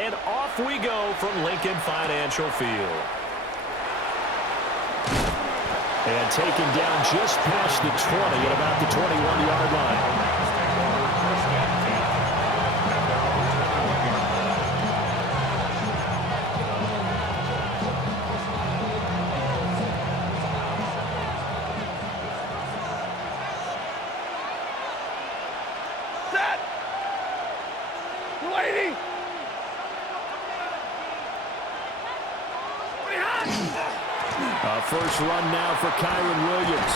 and off we go from Lincoln Financial Field. And taken down just past the 20 at about the 21-yard line. First run now for Kyron Williams.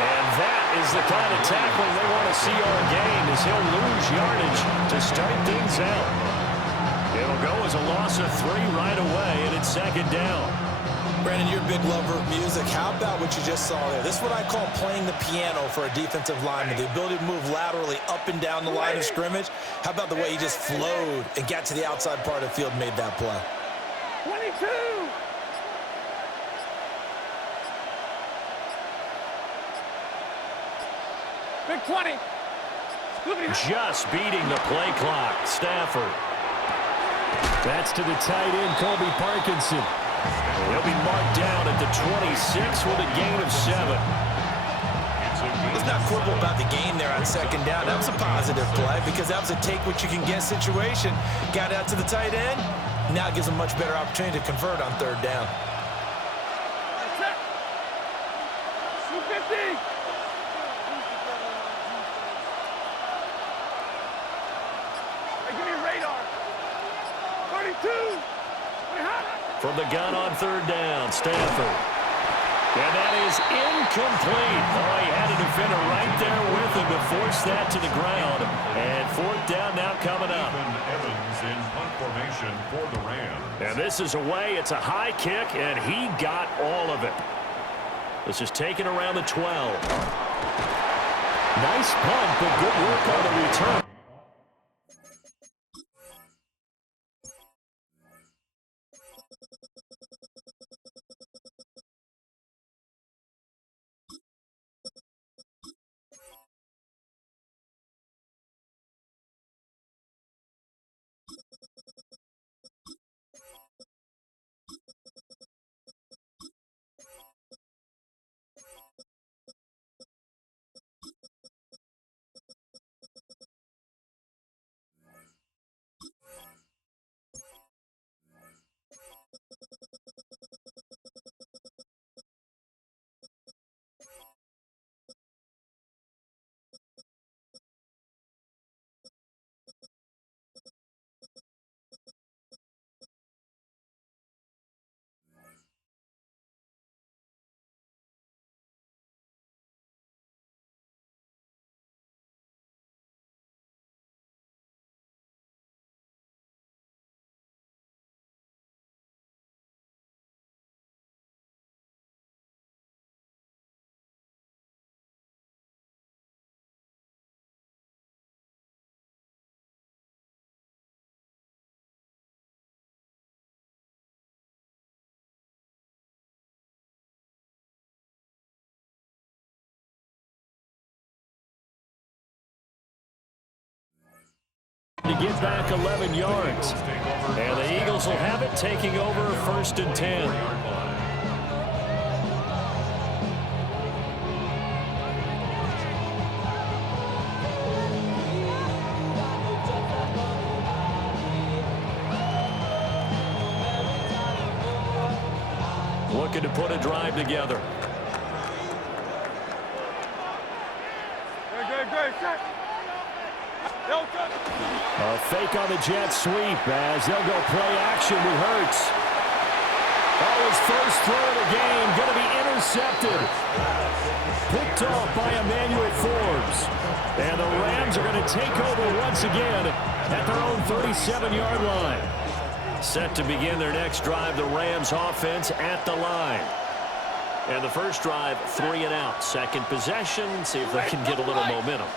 And that is the kind of tackling they want to see all game, as he'll lose yardage to start things out. It'll go as a loss of 3 right away, and it's second down. Brandon, you're a big lover of music. How about what you just saw there? This is what I call playing the piano for a defensive lineman, the ability to move laterally up and down the line of scrimmage. How about the way he just flowed and got to the outside part of the field and made that play? 22! Big 20. Just beating the play clock. Stafford. That's to the tight end, Colby Parkinson. He'll be marked down at the 26 with a gain of 7. Let's not quibble about the game there on second down. That was a positive play because that was a take-what-you-can-get situation. Got out to the tight end. Now it gives him a much better opportunity to convert on third down. 250. From the gun on third down, Stafford. And that is incomplete. Oh, he had a defender right there with him to force that to the ground. And fourth down now coming up. Evans in punt formation for the Rams. And this is away. It's a high kick, and he got all of it. This is taken around the 12. Nice punt, but good work on the return. To get back 11 yards. And the Eagles will have it, taking over 1st and 10. Looking to put a drive together. Good. A fake on the jet sweep as they'll go play action with Hurts. Oh, his first throw of the game going to be intercepted. Picked off by Emmanuel Forbes. And the Rams are going to take over once again at their own 37-yard line. Set to begin their next drive, the Rams offense at the line. And the first drive, 3 and out. Second possession, see if they can get a little momentum.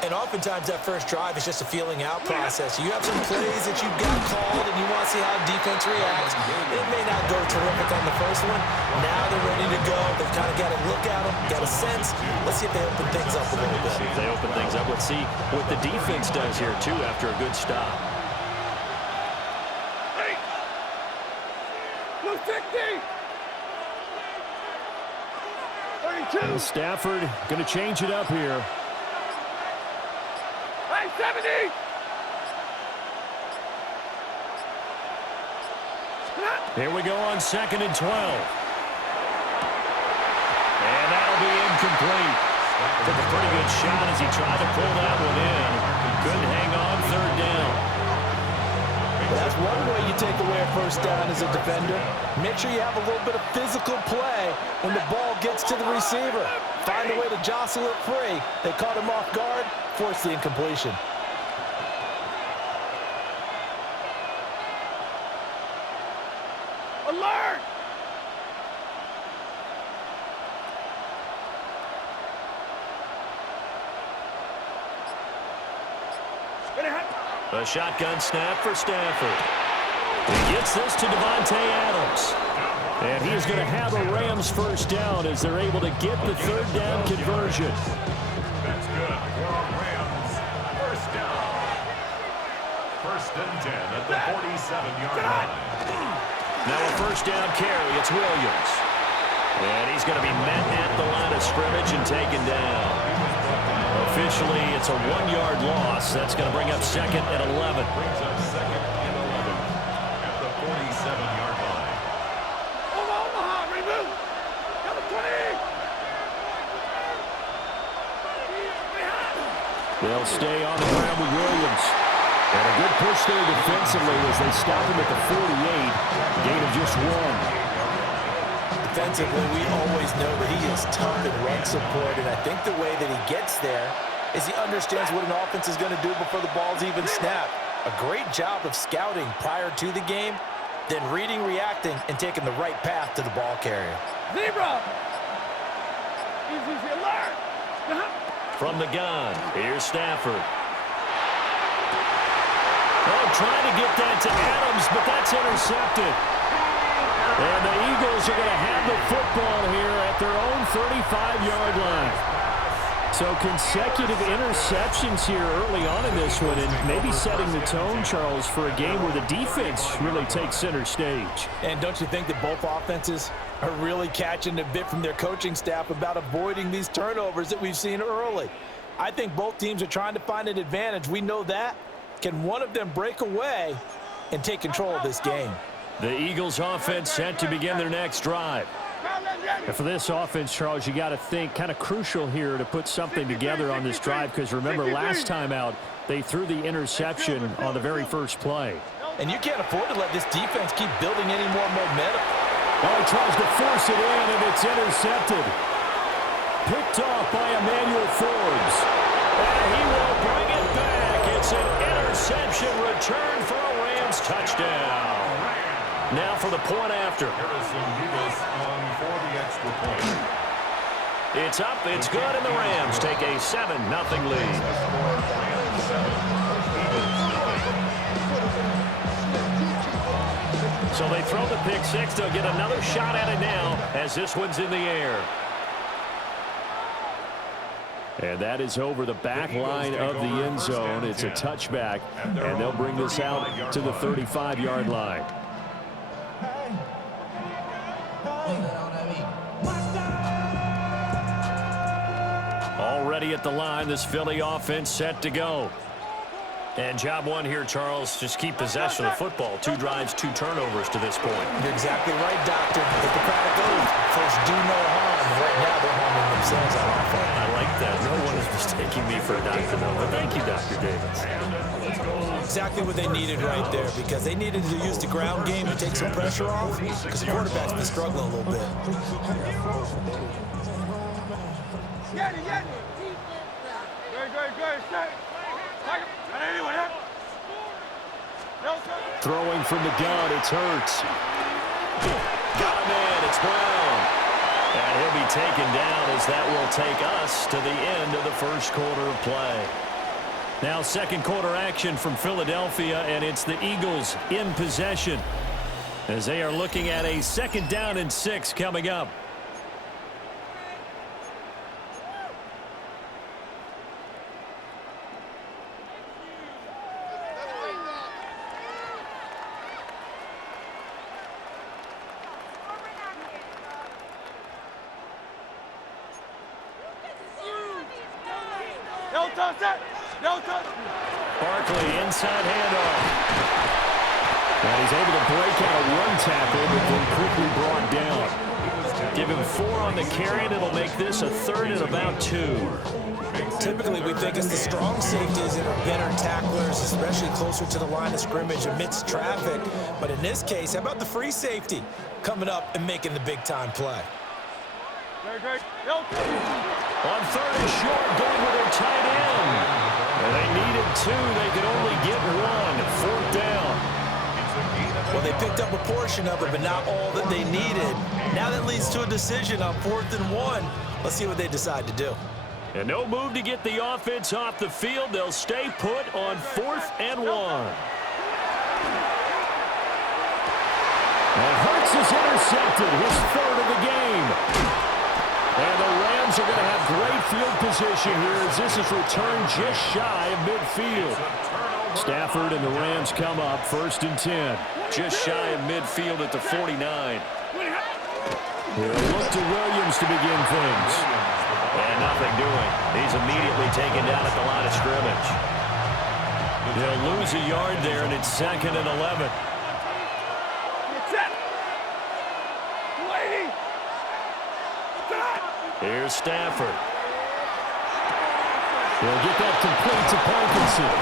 And oftentimes that first drive is just a feeling out process. You have some plays that you've got called and you want to see how defense reacts. It may not go terrific on the first one. Now they're ready to go. They've kind of got to look at them, got a sense. Let's see if they open things up a little bit. See if they open things up. Let's see what the defense does here, too, after a good stop. 260. 32. And Stafford going to change it up here. Hey, 70. Here we go on 2nd and 12. And that'll be incomplete. Took a pretty good shot as he tried to pull that one in. Couldn't hang on 3rd down. That's one way you take away a first down as a defender. Make sure you have a little bit of physical play when the ball gets to the receiver. Find a way to jostle it free. They caught him off guard, forced the incompletion. Alert! A shotgun snap for Stafford. He gets this to Devontae Adams. And he's going to have a Rams first down as they're able to get the 3rd down conversion. That's good for Rams. First down. 1st and 10 at the 47-yard line. Now a first down carry. It's Williams. And he's going to be met at the line of scrimmage and taken down. Officially, it's a 1-yard loss. That's going to bring up 2nd and 11. Brings up 2nd and 11 at the 47-yard line. Omaha, remove. Number 20. They'll stay on the ground with Williams. And a good push there defensively as they stop him at the 48. Gain of just 1. Defensively, we always know that he is tough in run support, and I think the way that he gets there is he understands what an offense is going to do before the ball's even snapped. A great job of scouting prior to the game, then reading, reacting, and taking the right path to the ball carrier. Zebra. Easy, alert. From the gun, here's Stafford. Oh, trying to get that to Adams, but that's intercepted. And the Eagles are going to have the football here at their own 35-yard line. So consecutive interceptions here early on in this one, and maybe setting the tone, Charles, for a game where the defense really takes center stage. And don't you think that both offenses are really catching a bit from their coaching staff about avoiding these turnovers that we've seen early? I think both teams are trying to find an advantage. We know that. Can one of them break away and take control of this game? The Eagles offense set to begin their next drive. And for this offense, Charles, you got to think kind of crucial here to put something together on this drive, because remember last time out they threw the interception on the very first play. And you can't afford to let this defense keep building any more momentum. Oh, he tries to force it in, and it's intercepted. Picked off by Emmanuel Forbes. And he will bring it back. It's an interception return for a Rams touchdown. Now for the point after. Harrison Davis on for the extra point. It's up, it's good, and the Rams take a 7-0 lead. So they throw the pick six. They'll get another shot at it now as this one's in the air. And that is over the back line of the end zone. It's a touchback, and they'll bring this out to the 35-yard line. Already at the line, this Philly offense set to go. And job one here, Charles, just keep possession of the football. 2 drives, 2 turnovers to this point. You're exactly right, Doctor. Hippocratic oath. First, do no harm. Right now, they're harming themselves on offense. I like that. No one is mistaking me for a doctor, though. But thank you, Dr. Davis. Exactly what they needed right there, because they needed to use the ground game to take some pressure off, because the quarterback's been struggling a little bit. Get it. Good. Stay. Throwing from the gun, it's Hurts. Got him in, it's Brown. And he'll be taken down as that will take us to the end of the first quarter of play. Now second quarter action from Philadelphia, and it's the Eagles in possession as they are looking at a 2nd down and 6 coming up. touch that. Don't touch. Barkley inside handoff. And he's able to break out a one tackle, but then quickly brought down. Give him 4 on the carry, and it'll make this a 3rd and about 2. Typically, we think it's the strong safeties that are better tacklers, especially closer to the line of scrimmage amidst traffic. But in this case, how about the free safety coming up and making the big-time play? Great. On 3rd and short, going with their tight end. And they needed 2. They could only get 1. 4th down. Well, they picked up a portion of it, but not all that they needed. Now that leads to a decision on 4th and 1. Let's see what they decide to do. And no move to get the offense off the field. They'll stay put on 4th and 1. And Hurts is intercepted, his 3rd of the game. And the Rams are going to have great field position here as this is returned just shy of midfield. Stafford and the Rams come up 1st and 10. Just shy of midfield at the 49. He'll look to Williams to begin things. And nothing doing. He's immediately taken down at the line of scrimmage. They'll lose a yard there, and it's 2nd and 11. Here's Stafford. He'll get that complete to Parkinson.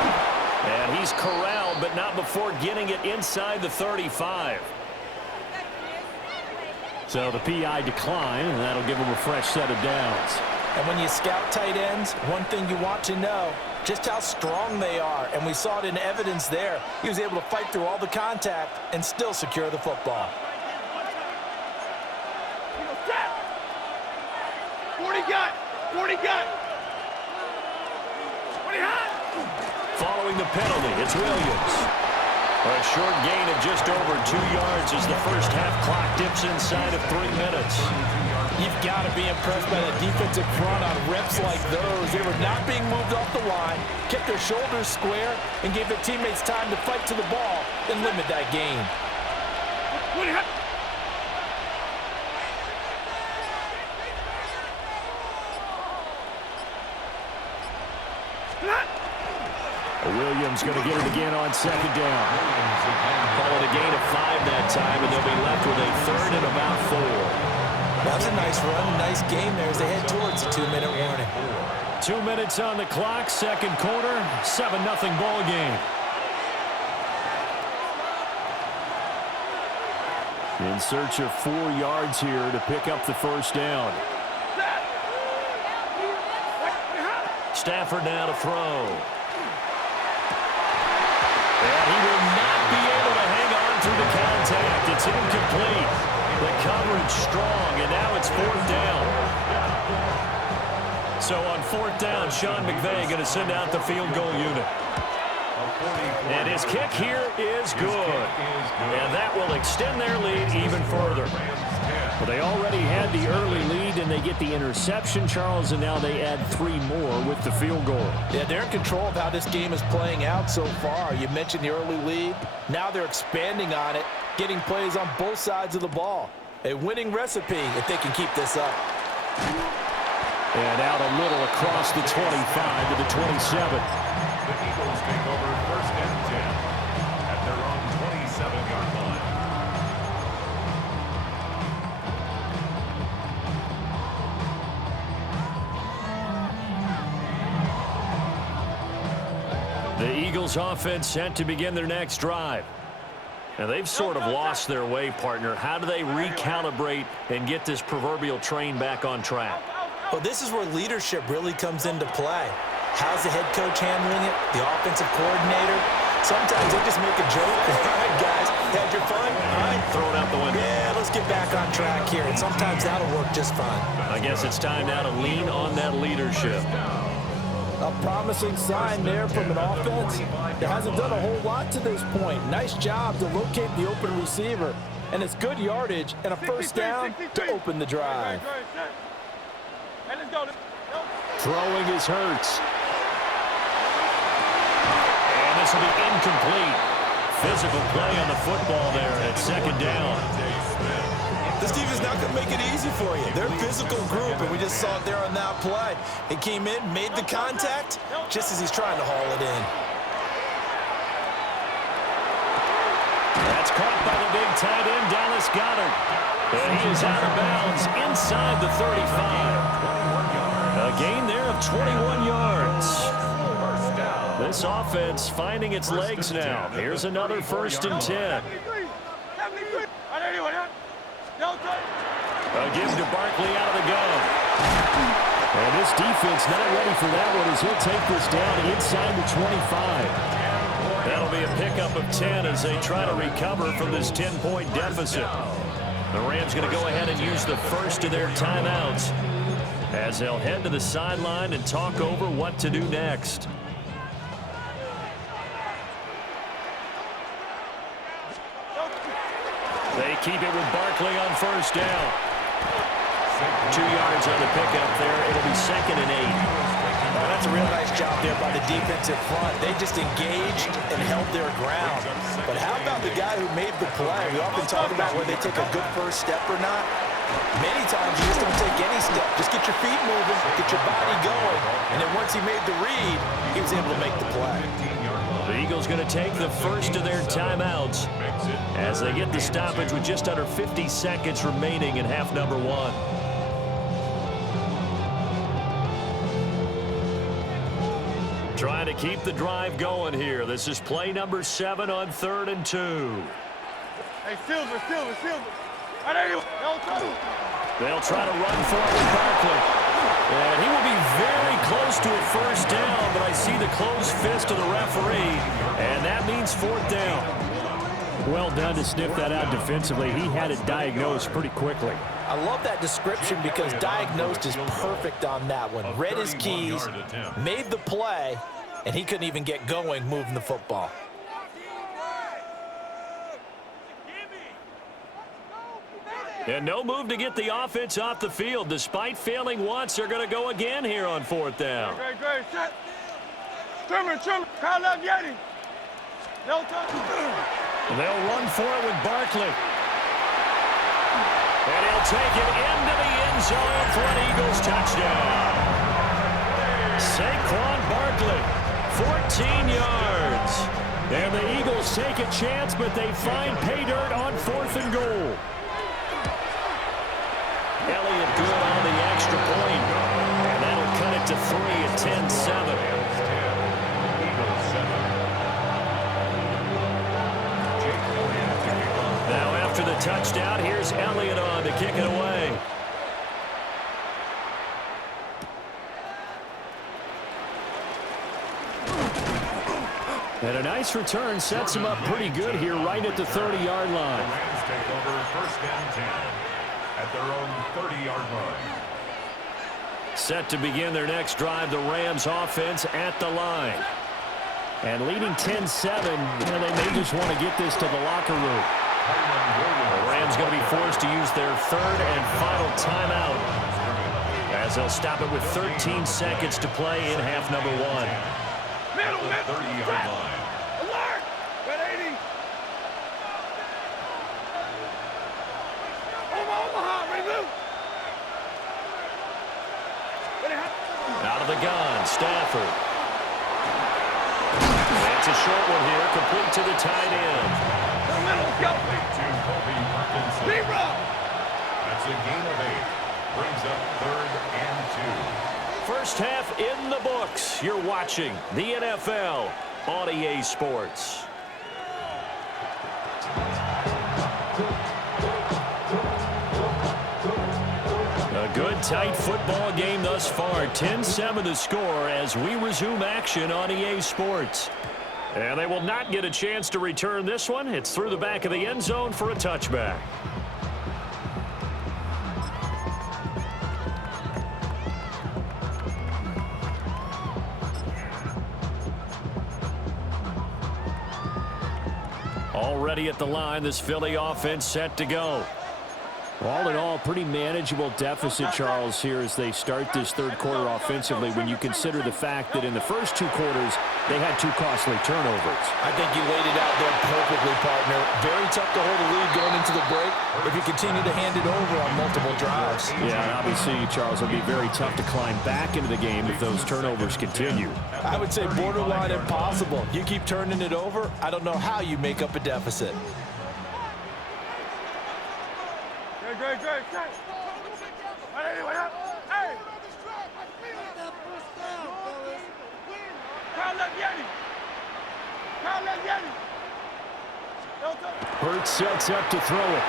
And he's corralled, but not before getting it inside the 35. So the PI decline, and that'll give him a fresh set of downs. And when you scout tight ends, one thing you want to know, just how strong they are. And we saw it in evidence there. He was able to fight through all the contact and still secure the football. 40 got. 20 hot. Following the penalty, it's Williams. A short gain of just over 2 yards as the first half clock dips inside of 3 minutes. You've got to be impressed by the defensive front on reps like those. They were not being moved off the line, kept their shoulders square, and gave their teammates time to fight to the ball and limit that gain. 20 hot. Williams going to get it again on 2nd down. Call it a gain of 5 that time, and they'll be left with a 3rd and about 4. That was a nice run, a nice game there as they head towards the 2-minute warning. 2 minutes on the clock, 2nd quarter, 7-0 ball game. In search of 4 yards here to pick up the 1st down. Stafford now to throw. And he will not be able to hang on through the contact. It's incomplete. The coverage strong, and now it's 4th down. So on 4th down, Sean McVay going to send out the field goal unit. And his kick here is good. And that will extend their lead even further. Well, they already had the early lead, and they get the interception, Charles, and now they add 3 more with the field goal. Yeah, they're in control of how this game is playing out so far. You mentioned the early lead. Now they're expanding on it, getting plays on both sides of the ball. A winning recipe if they can keep this up. And out a little across the 25 to the 27. The Eagles take over 1st and 10 at their own 27-yard line. The Eagles offense set to begin their next drive. Now, they've sort of lost their way, partner. How do they recalibrate and get this proverbial train back on track? Well, this is where leadership really comes into play. How's the head coach handling it? The offensive coordinator? Sometimes they just make a joke. All right, guys, had your fun? All right, Throw it out the window. yeah, let's get back on track here. And sometimes that'll work just fine. I guess it's time now to lean on that leadership. A promising sign there from an offense that hasn't done a whole lot to this point. Nice job to locate the open receiver. And it's good yardage and a first down to open the drive. Hey, let's go. Throwing is Hurts. And this will be incomplete. Physical play on the football there at 2nd down. This defense is not going to make it easy for you. They're a physical group, and we just saw it there on that play. He came in, made the contact, just as he's trying to haul it in. That's caught by the big tight end, Dallas Goedert. And he is out of bounds inside the 35. A gain there of 21 yards. This offense finding its legs now. Here's another 1st and 10. A give to Barkley out of the gun. And this defense not ready for that one as he'll take this down inside the 25. That'll be a pickup of 10 as they try to recover from this 10-point deficit. The Rams going to go ahead and use the first of their timeouts as they'll head to the sideline and talk over what to do next. They keep it with Barkley on 1st down. 2 yards on the pickup there. It'll be 2nd and 8. That's a real nice job there by the defensive front. They just engaged and held their ground. But how about the guy who made the play? We often talk about whether they take a good first step or not. Many times you just don't take any step. Just get your feet moving, get your body going. And then once he made the read, he was able to make the play. The Eagles going to take the first of their timeouts as they get the stoppage with just under 50 seconds remaining in half number 1. Trying to keep the drive going here. This is play number 7 on 3rd and 2. Hey, Silver. They'll try to run for it with Barkley. And he will be very close to a 1st down, but I see the closed fist of the referee, and that means 4th down. Well done to sniff that out defensively. He had it diagnosed pretty quickly. I love that description because diagnosed is perfect on that one. Read his keys, made the play, and he couldn't even get going moving the football. And no move to get the offense off the field. Despite failing once, they're going to go again here on 4th down. Great. Set. Trimmer. Kyle left Yeti. No touch. They'll run for it with Barkley. And he'll take it into the end zone for an Eagles touchdown. Saquon Barkley, 14 yards. And the Eagles take a chance, but they find pay dirt on 4th and goal. Elliott good on the extra point. And that'll cut it to 3 at 10-7. Now after the touchdown, here's Elliott on to kick it away. And a nice return sets him up pretty good here right at the 30-yard line. The Rams take over 1st and 10 at their own 30-yard line. Set to begin their next drive, the Rams offense at the line. And leading 10-7, they may just want to get this to the locker room. The Rams going to be forced to use their 3rd and final timeout as they'll stop it with 13 seconds to play in half number 1. Middle. 30-yard line. Alert. Red 80. Omaha. Ready, move. Out of the gun, Stafford. That's a short one here, complete to the tight end. That's a gain of 8. Brings up 3rd and 2. First half in the books. You're watching the NFL on EA Sports. A good, tight football game thus far. 10-7 the score as we resume action on EA Sports. And they will not get a chance to return this one. It's through the back of the end zone for a touchback. Already at the line, this Philly offense set to go. All in all, pretty manageable deficit, Charles, here as they start this third quarter offensively when you consider the fact that in the first two quarters, they had two costly turnovers. I think you laid it out there perfectly, partner. Very tough to hold a lead going into the break if you continue to hand it over on multiple drives. Yeah, and obviously, Charles, it'll be very tough to climb back into the game if those turnovers continue. I would say borderline impossible. You keep turning it over, I don't know how you make up a deficit. Great. Hey! Hurts sets up to throw it.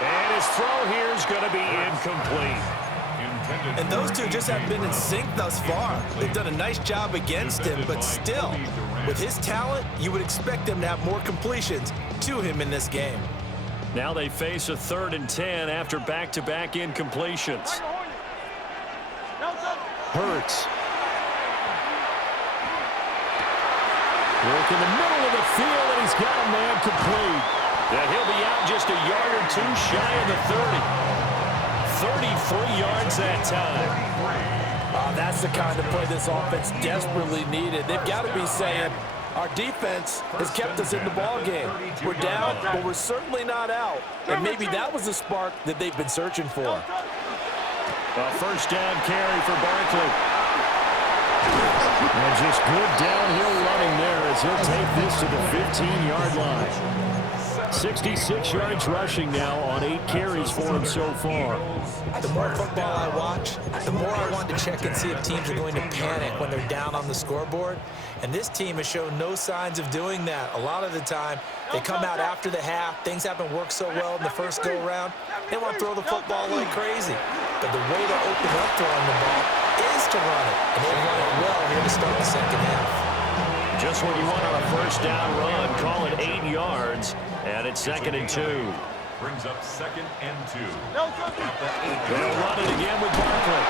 And his throw here is going to be incomplete. And those two just haven't been in sync thus far. They've done a nice job against him, but still, with his talent, you would expect them to have more completions to him in this game. Now they face a 3rd and 10 after back-to-back incompletions. Hurts. Work in the middle of the field, and he's got a man complete. Yeah, he'll be out just a yard or two shy of the 30. 33 yards that time. That's the kind of play this offense desperately needed. They've got to be saying, our defense has kept us in the ballgame. We're down, but we're certainly not out. And maybe that was the spark that they've been searching for. A first down carry for Barkley. And just good downhill running there as he'll take this to the 15-yard line. 66 yards rushing now on 8 carries for him so far. The more football I watch, the more I want to check and see if teams are going to panic when they're down on the scoreboard. And this team has shown no signs of doing that. A lot of the time, they come out after the half. Things haven't worked so well in the first go-around. They want to throw the football like crazy. But the way to open up throwing the ball is to run it. And they run it well here to start the second half. Just what you want on a first down run. Call it 8 yards. And it's 2nd and 2. Brings up 2nd and 2. They'll run it again with Barkley.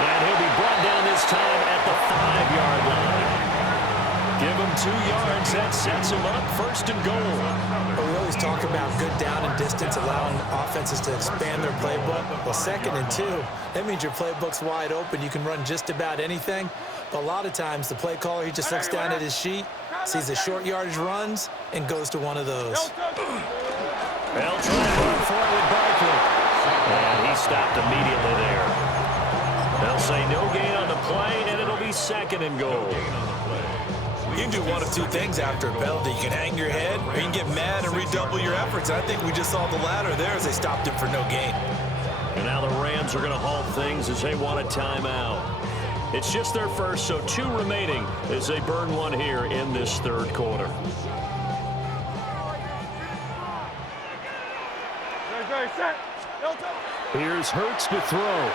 And he'll be brought down this time at the 5-yard line. Give him 2 yards. That sets him up 1st and goal. But we always talk about good down and distance, allowing offenses to expand their playbook. Well, 2nd and 2, that means your playbook's wide open. You can run just about anything. But a lot of times, the play caller, he just looks down at his sheet, sees the short yardage runs, and goes to one of those. They'll try and run for it with Barkley. And he stopped immediately there. They'll say no gain on the play, and it'll be 2nd and goal. You can do one of two things after a penalty. You can hang your head, or you can get mad and redouble your efforts. I think we just saw the latter there as they stopped him for no gain. And now the Rams are going to halt things as they want a timeout. It's just their first, so 2 remaining as they burn one here in this 3rd quarter. Here's Hurts to throw.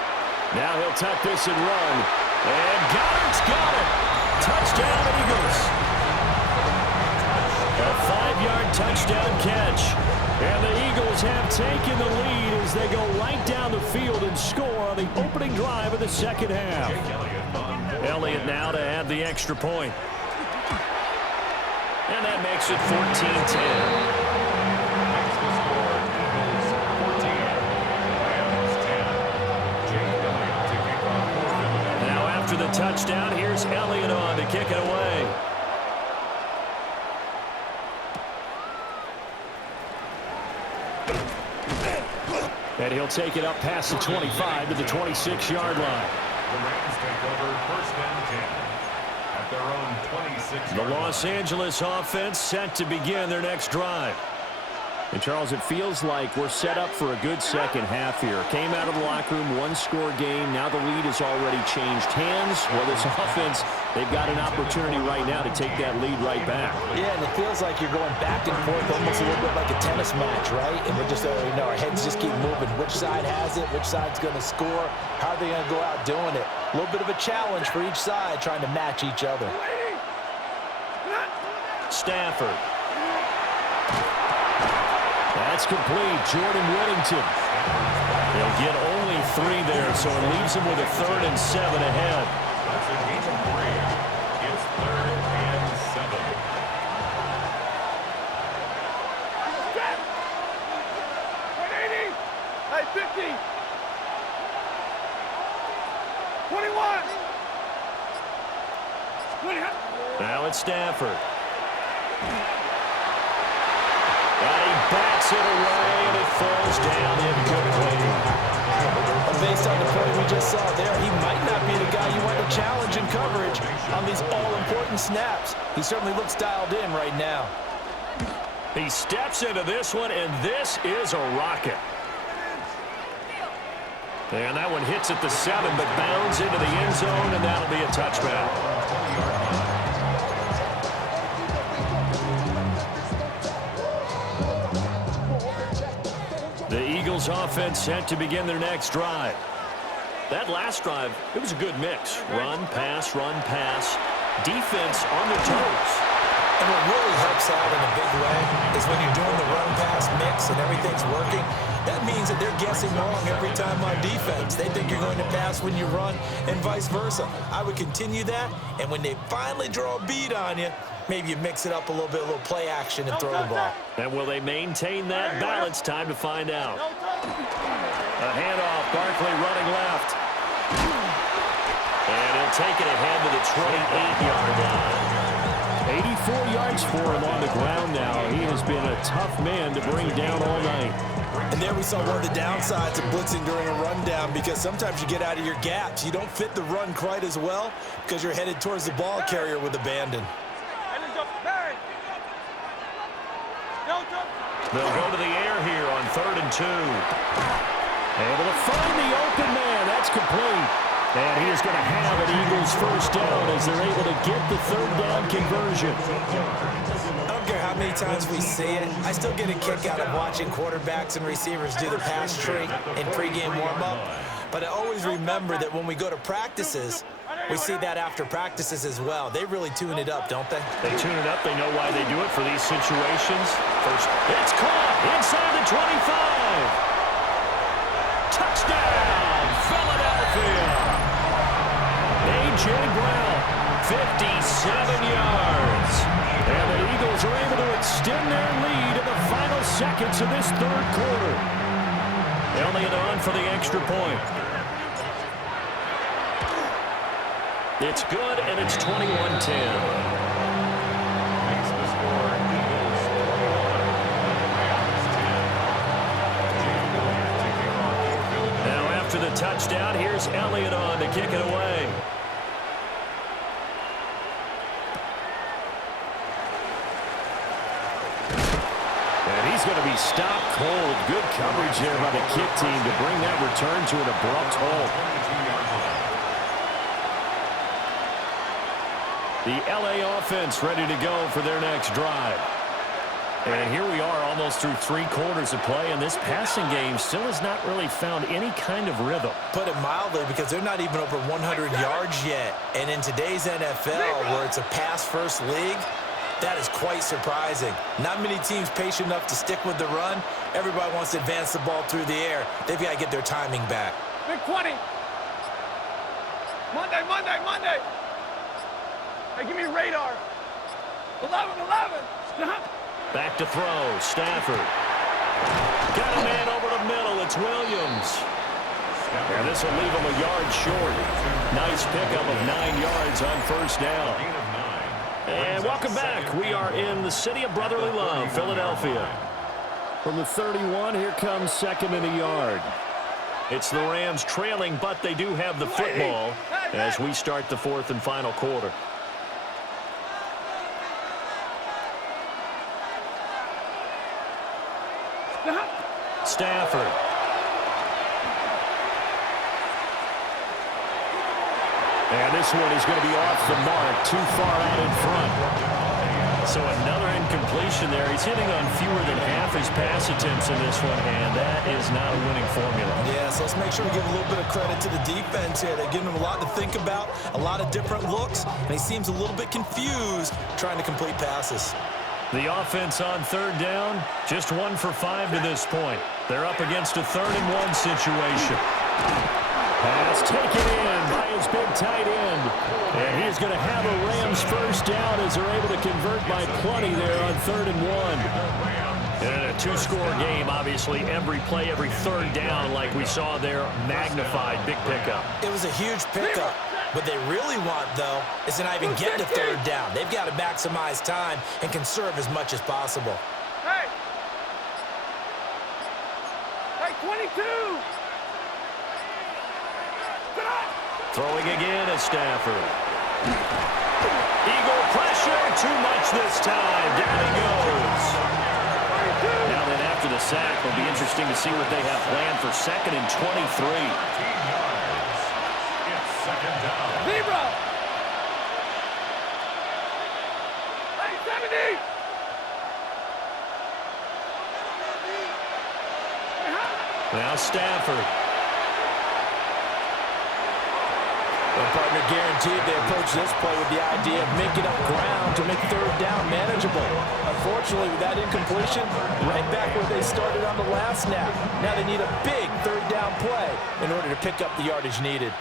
Now he'll tuck this and run. And Goddard's got it. Touchdown, Eagles. A 5-yard touchdown catch. And the Eagles have taken the lead as they go right down the field and score on the opening drive of the second half. Elliott now to add the extra point. And that makes it 14-10. After the touchdown, here's Elliott on to kick it away. And he'll take it up past the 25 to the 26-yard line. The Rams take over 1st and 10 at their own 26. The Los Angeles offense set to begin their next drive. And, Charles, it feels like we're set up for a good second half here. Came out of the locker room, 1-score game. Now the lead has already changed hands. Well, this offense, they've got an opportunity right now to take that lead right back. Yeah, and it feels like you're going back and forth almost a little bit like a tennis match, right? And we're just, our heads just keep moving. Which side has it? Which side's going to score? How are they going to go out doing it? A little bit of a challenge for each side trying to match each other. Stafford. That's complete. Jordan Whittington. They'll get only 3 there, so it leaves them with a 3rd and 7 ahead. That's a gain of 3. It's 3rd and 7. Hey, Now it's Stafford. And he bats it away, and it falls down incomplete. Based on the play we just saw there, he might not be the guy you want to challenge in coverage on these all-important snaps. He certainly looks dialed in right now. He steps into this one, and this is a rocket. And that one hits at the 7, but bounds into the end zone, and that'll be a touchback. The Eagles offense set to begin their next drive. That last drive, it was a good mix. Run, pass, defense on their toes. And what really helps out in a big way is when you're doing the run-pass mix and everything's working, that means that they're guessing wrong every time on defense. They think you're going to pass when you run and vice versa. I would continue that, and when they finally draw a beat on you, maybe you mix it up a little bit, a little play action and throw the ball. And will they maintain that balance? Time to find out. A handoff, Barkley running left. And he'll take it ahead to the 28-yard line. 84 yards for him on the ground now. He has been a tough man to bring down all night. And there we saw one of the downsides of blitzing during a rundown, because sometimes you get out of your gaps. You don't fit the run quite as well because you're headed towards the ball carrier with abandon. They'll go to the air here on 3rd and 2. Able to find the open man. That's complete. And he is going to have an Eagles first down as they're able to get the 3rd down conversion. I don't care how many times we see it. I still get a kick out of watching quarterbacks and receivers do the pass tree in pregame warm-up. But I always remember that when we go to practices, we see that after practices as well. They really tune it up, don't they? They tune it up. They know why they do it for these situations. First, it's caught inside the 25. Touchdown, Philadelphia. A.J. Brown, 57 yards. And the Eagles are able to extend their lead in the final seconds of this 3rd quarter. Elliott on for the extra point. It's good, and it's 21-10. Now after the touchdown, here's Elliott on to kick it away. And he's going to be stopped cold. Good coverage there by the kick team to bring that return to an abrupt halt. The L.A. offense ready to go for their next drive. And here we are almost through 3 quarters of play, and this passing game still has not really found any kind of rhythm. Put it mildly, because they're not even over 100 yards yet. And in today's NFL, where it's a pass-first league, that is quite surprising. Not many teams patient enough to stick with the run. Everybody wants to advance the ball through the air. They've got to get their timing back. Big 20. Monday. Hey, give me radar. 11. Back to throw, Stafford. Got a man over the middle, it's Williams. And this will leave him a yard short. Nice pickup of 9 yards on first down. And welcome back. We are in the city of brotherly love, Philadelphia. From the 31, here comes 2nd and a yard. It's the Rams trailing, but they do have the football as we start the 4th and final quarter. Stafford. And this one is going to be off the mark, too far out in front. So another incompletion there. He's hitting on fewer than half his pass attempts in this one, and that is not a winning formula. Yeah, so let's make sure we give a little bit of credit to the defense here. They're giving him a lot to think about, a lot of different looks, and he seems a little bit confused trying to complete passes. The offense on 3rd down, just 1 for 5 to this point. They're up against a 3rd and 1 situation. Pass taken in by his big tight end. And he's going to have a Rams first down as they're able to convert by plenty there on 3rd and 1. And in a 2-score game, obviously, every play, every 3rd down, like we saw there, magnified, big pickup. It was a huge pickup. What they really want, though, is to not even get to third down. They've got to maximize time and conserve as much as possible. Hey! Hey, 22! Throwing again is Stafford. Eagle pressure, too much this time. Down he goes. Now then, after the sack, it'll be interesting to see what they have planned for 2nd and 23. It's 2nd down. Zebra! Hey, 70! Now Stafford. Well, partner, guaranteed they approach this play with the idea of making up ground to make third down manageable. Unfortunately, with that incompletion, right back where they started on the last snap. Now they need a big third down play in order to pick up the yardage needed.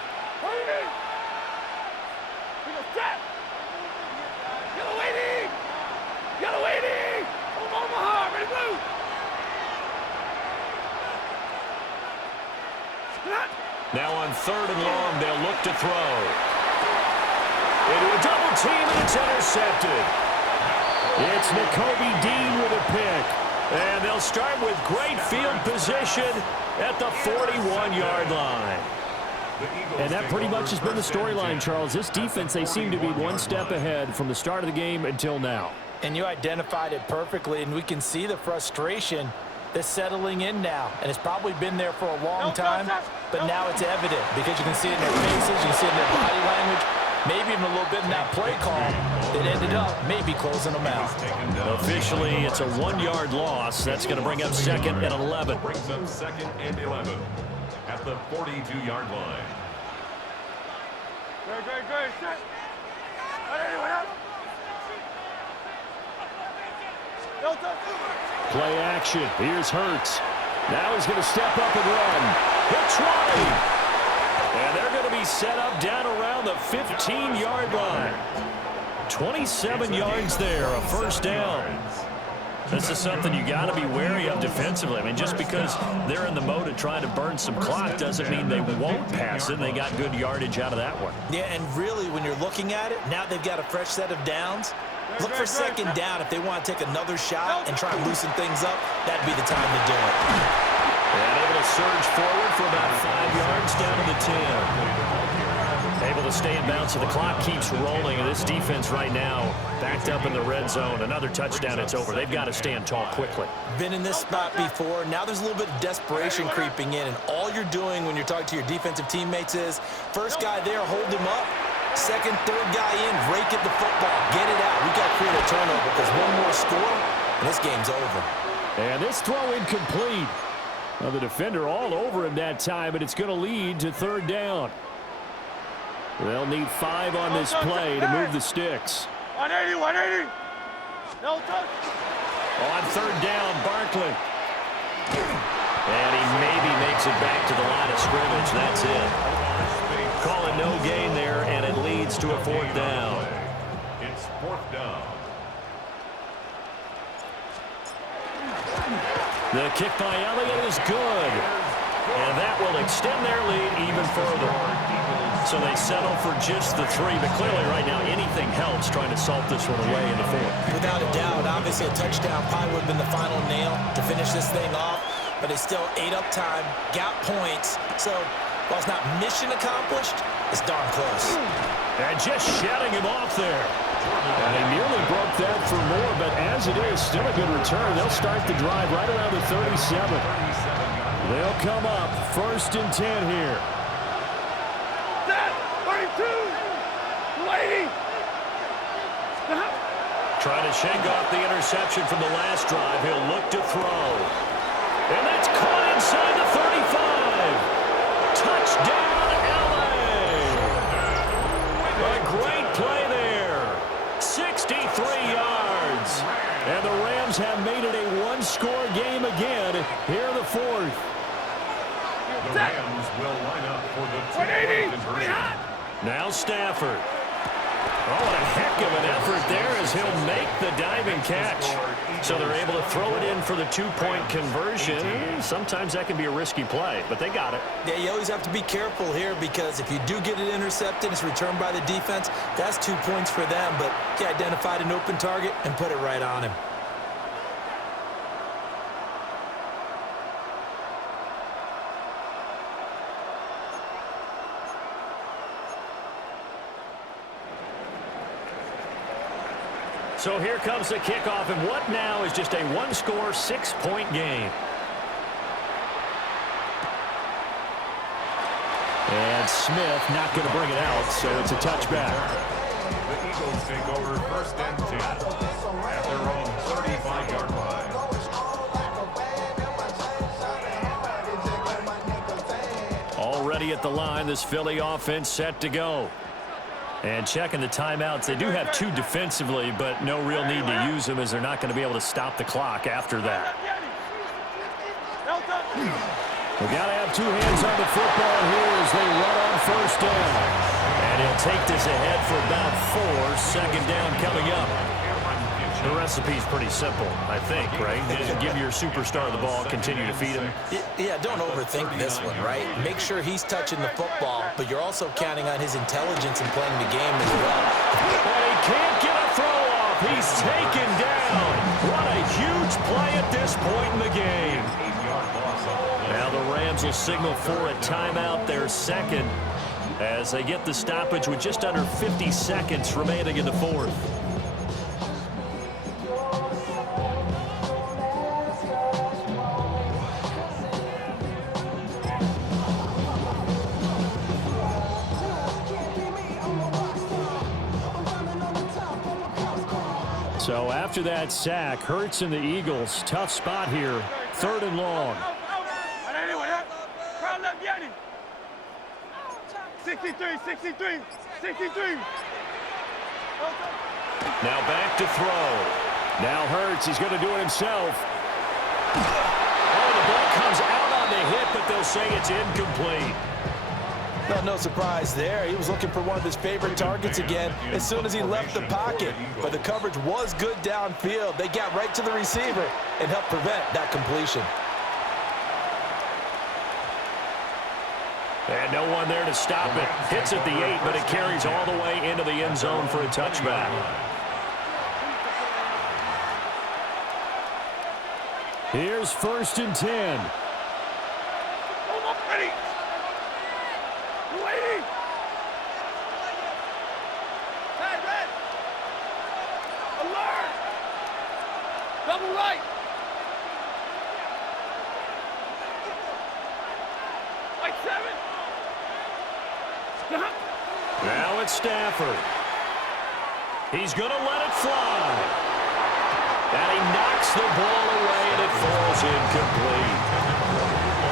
Now on 3rd and long, they'll look to throw. Into a double team, and it's intercepted. It's Nakobe Dean with a pick. And they'll start with great field position at the 41-yard line. And that pretty much has been the storyline, Charles. This defense, they seem to be one step ahead from the start of the game until now. And you identified it perfectly, and we can see the frustration that's settling in now. And it's probably been there for a long time, but now it's evident because you can see it in their faces, you can see it in their body language, maybe even a little bit in that play call that ended up maybe closing them out. Officially, it's a 1-yard loss. That's going to bring up 2nd and 11. Brings up 2nd and 11 at the 42-yard line. Great. Set. Anyone else? Play action. Here's Hurts. Now he's going to step up and run. Hits right. And they're going to be set up down around the 15-yard line. 27 yards there, a first down. This is something you got to be wary of defensively. I mean, just because they're in the mode of trying to burn some clock doesn't mean they won't pass it. They got good yardage out of that one. Yeah, and really, when you're looking at it, now they've got a fresh set of downs. Look for 2nd down if they want to take another shot and try and loosen things up. That'd be the time to do it. And able to surge forward for about 5 yards down to the 10. Able to stay in bounds, so the clock keeps rolling. And this defense right now backed up in the red zone. Another touchdown, it's over. They've got to stand tall quickly. Been in this spot before. Now there's a little bit of desperation creeping in. And all you're doing when you're talking to your defensive teammates is, first guy there, hold him up. 2nd, 3rd guy in, rake at the football. Get it out. We've got to create a turnover because one more score, and this game's over. And this throw incomplete. Well, the defender all over him that time, but it's going to lead to 3rd down. They'll need 5 on this play to move the sticks. 180. No touch. On 3rd down, Barkley. And he maybe makes it back to the line of scrimmage. That's it. Call it no gain there, and it leads to a 4th down. It's 4th down. The kick by Elliott is good. And that will extend their lead even further. So they settle for just the 3, but clearly right now anything helps trying to salt this one away in the 4th. Without a doubt, obviously a touchdown probably would have been the final nail to finish this thing off, but they still ate up time, got points, so while it's not mission accomplished, it's darn close. And just shutting him off there. And they nearly broke that for more, but as it is, still a good return. They'll start the drive right around the 37. They'll come up 1st and 10 here. 32. 280. Trying to shake off the interception from the last drive. He'll look to throw. And that's caught inside the 35. Touchdown, L.A. A great play there. 63 yards. And the Rams have made it a one-score game again here in the 4th. The Rams will line up for the 180. two-point conversion. Now Stafford. Oh, what a heck of an effort there as he'll make the diving catch. So they're able to throw it in for the two-point conversion. Sometimes that can be a risky play, but they got it. Yeah, you always have to be careful here because if you do get it intercepted, it's returned by the defense, that's 2 points for them. But he identified an open target and put it right on him. So here comes the kickoff, and what now is just a one-score, 6-point game. And Smith not going to bring it out, so it's a touchback. The Eagles take over 1st and 10 at their own 35-yard line. Already at the line, this Philly offense set to go. And checking the timeouts, they do have 2 defensively, but no real need to use them as they're not going to be able to stop the clock after that. We've got to have 2 hands on the football here as they run on 1st down. And he'll take this ahead for about 4. 2nd down coming up. The recipe's pretty simple, I think, right? Just give your superstar the ball, continue to feed him. Yeah, don't overthink this one, right? Make sure he's touching the football, but you're also counting on his intelligence in playing the game as well. But he can't get a throw off. He's taken down. What a huge play at this point in the game. Now the Rams will signal for a timeout, their 2nd, as they get the stoppage with just under 50 seconds remaining in the 4th. So after that sack, Hurts and the Eagles, tough spot here, 3rd and long. 63. Now back to throw. Now Hurts, he's going to do it himself. Oh, the ball comes out on the hit, but they'll say it's incomplete. No surprise there. He was looking for one of his favorite targets again as soon as he left the pocket. But the coverage was good downfield. They got right to the receiver and helped prevent that completion. And no one there to stop it. Hits at the 8, but it carries all the way into the end zone for a touchback. Here's 1st and 10. Double right. Like 7. Now it's Stafford. He's going to let it fly. And he knocks the ball away, and it falls incomplete.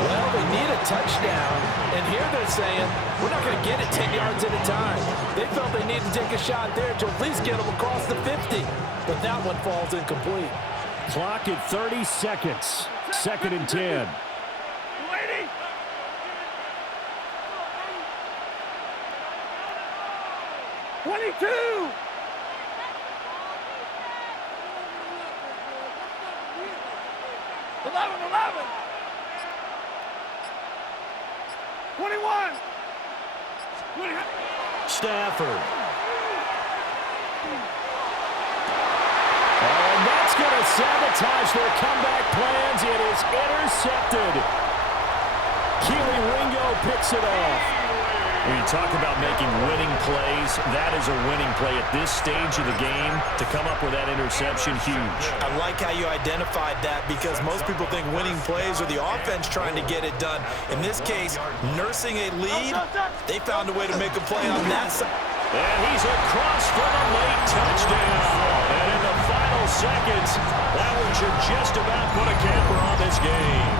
Well, they need a touchdown, and here they're saying, we're not going to get it 10 yards at a time. They felt they needed to take a shot there to at least get them across the 50, but that one falls incomplete. Clock at 30 seconds. 2nd and 10. 22. 11. 21. Stafford. And that's going to sabotage their comeback plans. It is intercepted. Keely Ringo picks it off. When you talk about making winning plays, that is a winning play at this stage of the game. To come up with that interception, huge. I like how you identified that because most people think winning plays are the offense trying to get it done. In this case, nursing a lead, they found a way to make a play on that side. And he's across for the late touchdown. And in the final seconds, that one should just about put a camper on this game.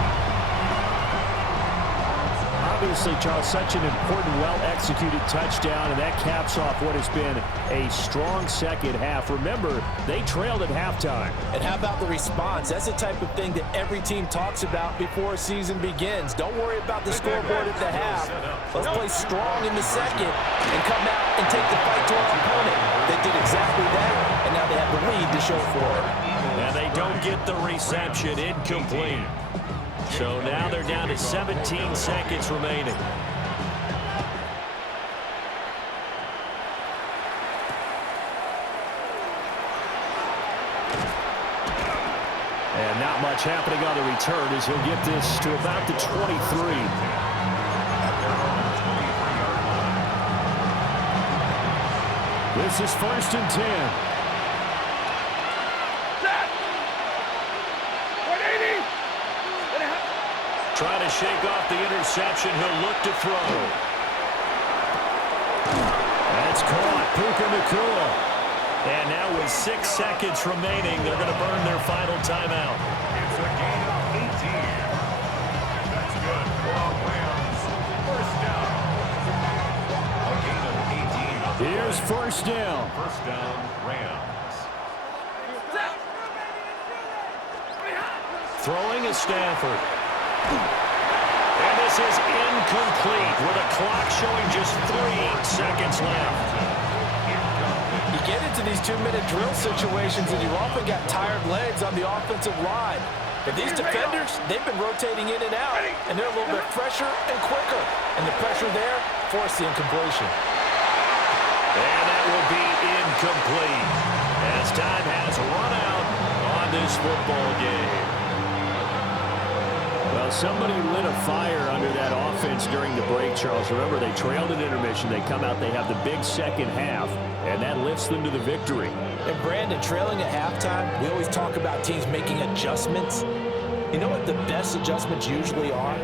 Obviously, Charles, such an important, well-executed touchdown, and that caps off what has been a strong second half. Remember, they trailed at halftime. And how about the response? That's the type of thing that every team talks about before a season begins. Don't worry about the scoreboard at the half. Let's play strong in the second and come out and take the fight to our opponent. They did exactly that, and now they have the lead to show for it. And they don't get the reception. Incomplete. So now they're down to 17 seconds remaining. And not much happening on the return as he'll get this to about the 23. This is 1st and 10. Trying to shake off the interception. He'll look to throw. That's caught. Puka Nacua. And now with 6 seconds remaining, they're going to burn their final timeout. It's a gain of 18. That's good for our Rams. First down. A gain of 18. Here's first down. First down, Rams. Throwing is Stafford. And this is incomplete with a clock showing just 3 seconds left. You get into these 2-minute drill situations and you often got tired legs on the offensive line. But these defenders, they've been rotating in and out, and they're a little bit fresher and quicker. And the pressure there forced the incompletion. And that will be incomplete as time has run out on this football game. Well, somebody lit a fire under that offense during the break, Charles. Remember, they trailed at intermission. They come out, they have the big second half, and that lifts them to the victory. And Brandon, trailing at halftime, we always talk about teams making adjustments. You know what the best adjustments usually are?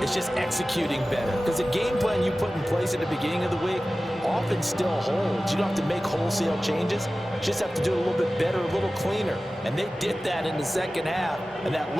It's just executing better. Because the game plan you put in place at the beginning of the week often still holds. You don't have to make wholesale changes. You just have to do it a little bit better, a little cleaner. And they did that in the second half, and that